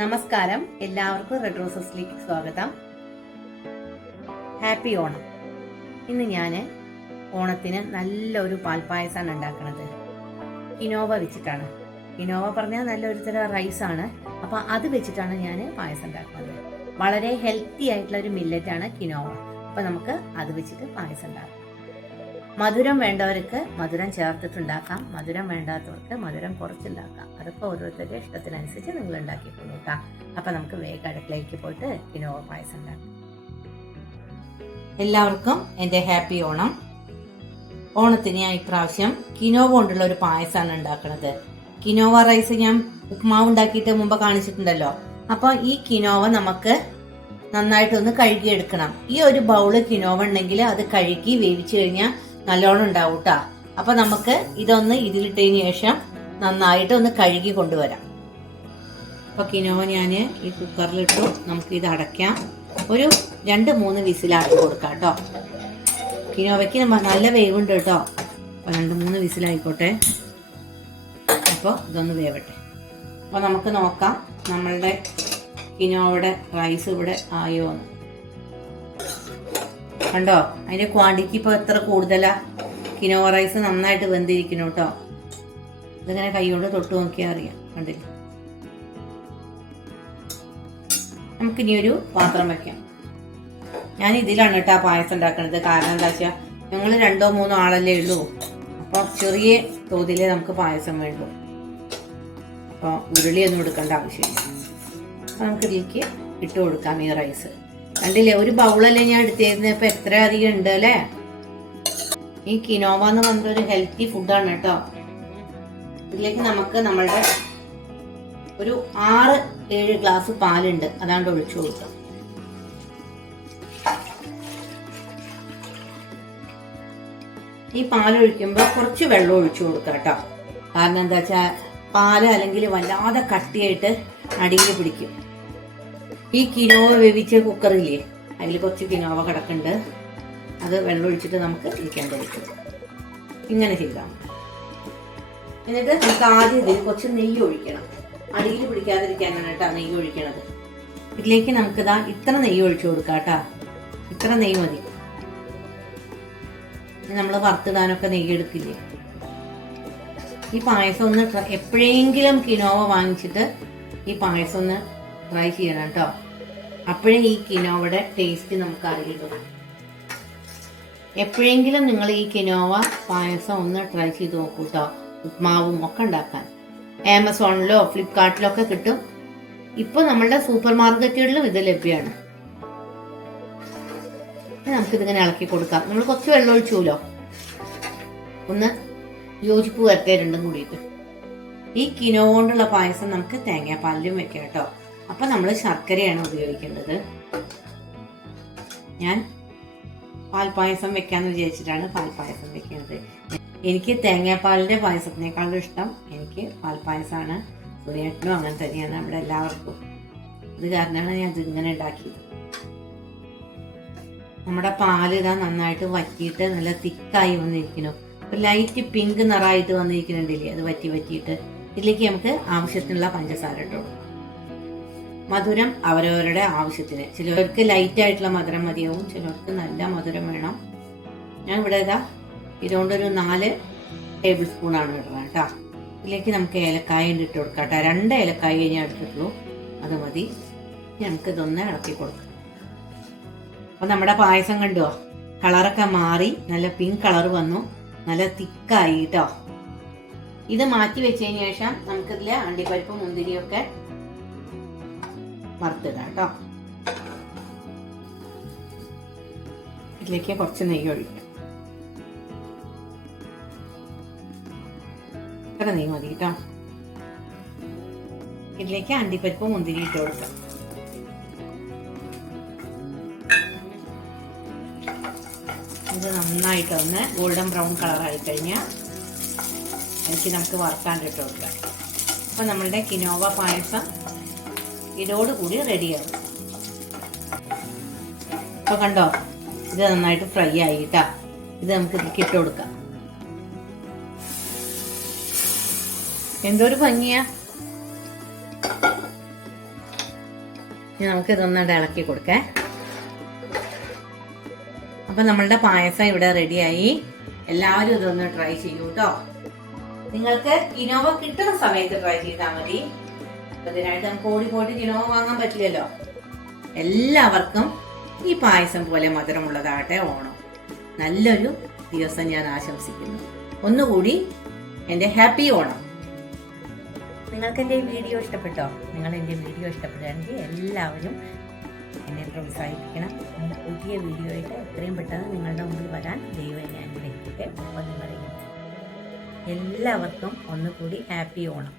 നമസ്കാരം, എല്ലാവർക്കും റെഡ് റോസസിലേക്ക് സ്വാഗതം. ഹാപ്പി ഓണം. ഇന്ന് ഞാൻ ഓണത്തിന് നല്ലൊരു പാൽപ്പായസമാണ് ഉണ്ടാക്കുന്നത്. കിനോവ വെച്ചിട്ടാണ്. കിനോവ പറഞ്ഞാൽ നല്ലൊരു തരം റൈസാണ്. അപ്പോൾ അത് വെച്ചിട്ടാണ് ഞാൻ പായസം ഉണ്ടാക്കുന്നത്. വളരെ ഹെൽത്തി ആയിട്ടുള്ള ഒരു മില്ലറ്റാണ് കിനോവ. അപ്പോൾ നമുക്ക് അത് വെച്ചിട്ട് പായസം ഉണ്ടാക്കാം. മധുരം വേണ്ടവർക്ക് മധുരം ചേർത്തിട്ടുണ്ടാക്കാം, മധുരം വേണ്ടാത്തവർക്ക് മധുരം കുറച്ചുണ്ടാക്കാം. അതൊക്കെ ഓരോരുത്തരുടെ ഇഷ്ടത്തിനനുസരിച്ച് നിങ്ങൾ ഉണ്ടാക്കിക്കൊള്ളൂ കേട്ടോ. അപ്പം നമുക്ക് വേഗം അടുക്കളയിലേക്ക് പോയിട്ട് കിനോവ പായസം ഉണ്ടാക്കാം. എല്ലാവർക്കും എൻ്റെ ഹാപ്പി ഓണം. ഓണത്തിന് ഞാൻ ഇപ്രാവശ്യം കിനോവ കൊണ്ടുള്ള ഒരു പായസമാണ് ഉണ്ടാക്കുന്നത്. കിനോവ റൈസ് ഞാൻ ഉപ്മാവ് ഉണ്ടാക്കിയിട്ട് മുമ്പ് കാണിച്ചിട്ടുണ്ടല്ലോ. അപ്പോൾ ഈ കിനോവ നമുക്ക് നന്നായിട്ടൊന്ന് കഴുകിയെടുക്കണം. ഈ ഒരു ബൗള് കിനോവ ഉണ്ടെങ്കിൽ അത് കഴുകി വേവിച്ചു കഴിഞ്ഞാൽ നല്ലോണം ഉണ്ടാവും കേട്ടോ. അപ്പൊ നമുക്ക് ഇതൊന്ന് ഇതിലിട്ടതിന് ശേഷം നന്നായിട്ട് ഒന്ന് കഴുകി കൊണ്ടുവരാം. അപ്പൊ കിനോവ ഞാൻ ഈ കുക്കറിലിട്ടു. നമുക്ക് ഇത് അടയ്ക്കാം. ഒരു 2-3 വിസിലാക്കി കൊടുക്കാം കേട്ടോ. കിനോവയ്ക്ക് നല്ല വേവുണ്ട് കേട്ടോ. അപ്പൊ 2-3 വിസിലായിക്കോട്ടെ. അപ്പോൾ ഇതൊന്ന് വേവട്ടെ. അപ്പൊ നമുക്ക് നോക്കാം നമ്മളുടെ കിനോവയുടെ റൈസ് ഇവിടെ ആയോ എന്ന്. കണ്ടോ, അതിന്റെ ക്വാണ്ടിറ്റി ഇപ്പോൾ എത്ര കൂടുതലാ. കിനോവ റൈസ് നന്നായിട്ട് വെന്തിരിക്കുന്നു കേട്ടോ. ഇതിങ്ങനെ കൈകൊണ്ട് തൊട്ട് നോക്കിയാൽ അറിയാം. കണ്ടില്ലേ? നമുക്കിനി ഒരു പാത്രം വെക്കാം. ഞാൻ ഇതിലാണ് കേട്ടോ പായസം ഉണ്ടാക്കുന്നത്. കാരണം എന്താ വെച്ചാൽ ഞങ്ങൾ 2-3 ആളല്ലേ ഉള്ളൂ. അപ്പോൾ ചെറിയ തോതിലേ നമുക്ക് പായസം വേണ്ടു. അപ്പോൾ ഉരുളിയൊന്നും എടുക്കേണ്ട ആവശ്യമില്ല. അപ്പോൾ നമുക്കിതിലേക്ക് ഇട്ട് കൊടുക്കാം ഈ റൈസ്. കണ്ടില്ലേ, ഒരു ബൗളല്ലേ ഞാൻ എടുത്തിരുന്നത്. ഇപ്പൊ എത്ര അധികം ഉണ്ട് അല്ലേ. ഈ കിനോവ എന്ന് പറഞ്ഞ ഒരു ഹെൽത്തി ഫുഡാണ് കേട്ടോ. ഇതിലേക്ക് നമുക്ക് നമ്മളുടെ ഒരു 6-7 ഗ്ലാസ് പാലുണ്ട്, അതാണ്ട് ഒഴിച്ചു കൊടുക്കാം. ഈ പാലൊഴിക്കുമ്പോൾ കുറച്ച് വെള്ളം ഒഴിച്ചു കൊടുക്കാം കേട്ടോ. കാരണം എന്താ വെച്ചാൽ പാല് അല്ലെങ്കിൽ വല്ലാതെ കട്ടിയായിട്ട് അടിയിൽ പിടിക്കും. ഈ കിനോവ വേവിച്ച കുക്കറില്ലേ, അതിൽ കുറച്ച് കിനോവ കിടക്കുന്നുണ്ട്. അത് വെള്ളം ഒഴിച്ചിട്ട് നമുക്ക് ഇരിക്കാൻ കഴിക്കും. ഇങ്ങനെ ചെയ്താൽ എന്നിട്ട് നമുക്ക് ആദ്യം ഇതിൽ കുറച്ച് നെയ്യ് ഒഴിക്കണം. അടിയിൽ പിടിക്കാതിരിക്കാനാണ് കേട്ടോ നെയ്യ് ഒഴിക്കണത്. ഇതിലേക്ക് നമുക്കിതാ ഇത്ര നെയ്യ് ഒഴിച്ചു കൊടുക്കാം കേട്ടോ. ഇത്ര നെയ്യ് മതി. നമ്മൾ വറുത്തിടാനൊക്കെ നെയ്യ് എടുക്കില്ലേ. ഈ പായസം ഒന്ന് എപ്പോഴെങ്കിലും കിനോവ വാങ്ങിച്ചിട്ട് ഈ പായസം ഒന്ന് ട്രൈ ചെയ്യണം കേട്ടോ. അപ്പോഴേ ഈ കിനോവയുടെ ടേസ്റ്റ് നമുക്ക് അറിയുള്ളൂ. എപ്പോഴെങ്കിലും നിങ്ങൾ ഈ കിനോവ പായസം ഒന്ന് ട്രൈ ചെയ്ത് നോക്കൂ കേട്ടോ. ഉപ്മാവും ഒക്കെ ഉണ്ടാക്കാൻ ആമസോണിലോ ഫ്ലിപ്കാർട്ടിലോ ഒക്കെ കിട്ടും. ഇപ്പൊ നമ്മളുടെ സൂപ്പർ മാർക്കറ്റുകളിലും ഇത് ലഭ്യമാണ്. നമുക്കിതിങ്ങനെ ഇളക്കി കൊടുക്കാം. നമ്മൾ കുറച്ച് വെള്ളം ഒഴിച്ചുല്ലോ, ഒന്ന് യോജിപ്പ് വരട്ടെ രണ്ടും കൂടിയിട്ട്. ഈ കിനോവ കൊണ്ടുള്ള പായസം നമുക്ക് തേങ്ങാപ്പാലിലും വെക്കാം കേട്ടോ. അപ്പൊ നമ്മൾ ശർക്കരയാണ് ഉപയോഗിക്കേണ്ടത്. ഞാൻ പാൽപ്പായസം വെക്കാന്ന് വിചാരിച്ചിട്ടാണ് പാൽപ്പായസം വെക്കുന്നത്. എനിക്ക് തേങ്ങാപ്പാലിന്റെ പായസത്തിനേക്കാളും ഇഷ്ടം എനിക്ക് പാൽപ്പായസമാണ്. സൂര്യേട്ടനും അങ്ങനെ തന്നെയാണ് നമ്മുടെ എല്ലാവർക്കും. ഇത് കാരണമാണ് ഞാൻ ഇതിങ്ങനെ ഉണ്ടാക്കിയത്. നമ്മുടെ പാല് ഇതാ നന്നായിട്ട് വറ്റിയിട്ട് നല്ല തിക്കായി വന്നിരിക്കുന്നു. ലൈറ്റ് പിങ്ക് നിറമായിട്ട് വന്നിരിക്കുന്നുണ്ടില്ലേ, അത് വറ്റിയിട്ട് ഇതിലേക്ക് നമുക്ക് ആവശ്യത്തിനുള്ള പഞ്ചസാര ഇട്ടു. മധുരം അവരവരുടെ ആവശ്യത്തിന്. ചിലവർക്ക് ലൈറ്റ് ആയിട്ടുള്ള മധുരം മതിയാവും, ചിലവർക്ക് നല്ല മധുരം വേണം. ഞാൻ ഇവിടെ ഇതുകൊണ്ടൊരു 4 ടേബിൾ സ്പൂണാണ് ഇടുന്നത് കേട്ടോ. ഇതിലേക്ക് നമുക്ക് ഏലക്കായ ഇട്ട് കൊടുക്കാം കേട്ടോ. 2 ഏലക്കായ ഞാൻ എടുത്തിട്ടുള്ളൂ, അത് മതി. നമുക്കിതൊന്ന് ഇളക്കി കൊടുക്കാം. അപ്പൊ നമ്മുടെ പായസം കണ്ടോ, കളറൊക്കെ മാറി നല്ല പിങ്ക് കളർ വന്നു, നല്ല തിക്കായി കേട്ടോ. ഇത് മാറ്റി വെച്ചതിന് ശേഷം നമുക്കിതിലെ അണ്ടിപ്പരിപ്പ് മുന്തിരിയൊക്കെ വറുത്തിടാം കേട്ടോ. ഇതിലേക്ക് കുറച്ച് നെയ്യ് ഒഴിക്കാം. ഇത്ര നെയ്യ് മതി കേട്ടോ. ഇതിലേക്ക് അണ്ടിപ്പരിപ്പ് മുന്തിരി ഇട്ട് കൊടുക്കാം. ഇത് നന്നായിട്ടൊന്ന് ഗോൾഡൻ ബ്രൗൺ കളറായി കഴിഞ്ഞാൽ നമുക്ക് വറുക്കാണ്ടിട്ട് കൊടുക്കാം. അപ്പം നമ്മളുടെ കിനോവ പായസം ഇതോടുകൂടി റെഡിയാകും. അപ്പൊ കണ്ടോ, ഇത് നന്നായിട്ട് ഫ്രൈ ആയിട്ടാ. ഇത് നമുക്ക് ഇതിലേക്ക് ഇട്ട് കൊടുക്കാം. എന്തൊരു ഭംഗിയാ. ഇനി നമുക്ക് ഇതൊന്നും ഇളക്കി കൊടുക്കേ. അപ്പം നമ്മളുടെ പായസം ഇവിടെ റെഡിയായി. എല്ലാവരും ഇതൊന്ന് ട്രൈ ചെയ്യൂ കേട്ടോ. നിങ്ങൾക്ക് കിനോവ കിട്ടുന്ന സമയത്ത് ട്രൈ ചെയ്താൽ മതി. അതിനായിട്ട് നമുക്ക് ഓടി പോയിട്ട് കിനോവ വാങ്ങാൻ പറ്റില്ലല്ലോ. എല്ലാവർക്കും ഈ പായസം പോലെ മധുരമുള്ളതാകട്ടെ ഓണം. നല്ലൊരു ദിവസം ഞാൻ ആശംസിക്കുന്നു. ഒന്നുകൂടി എൻ്റെ ഹാപ്പി ഓണം. നിങ്ങൾക്ക് എൻ്റെ ഈ വീഡിയോ ഇഷ്ടപ്പെട്ടോ? നിങ്ങൾ എൻ്റെ വീഡിയോ ഇഷ്ടപ്പെടുകയാണെങ്കിൽ എല്ലാവരും എന്നെ പ്രോത്സാഹിപ്പിക്കണം. പുതിയ വീഡിയോ ആയിട്ട് എത്രയും പെട്ടെന്ന് നിങ്ങളുടെ മുമ്പിൽ വരാൻ ദൈവം എന്നെ അനുഗ്രഹിക്കട്ടെ. അപ്പോൾ നിങ്ങളെ എല്ലാവർക്കും ഒന്നുകൂടി ഹാപ്പി ഓണം.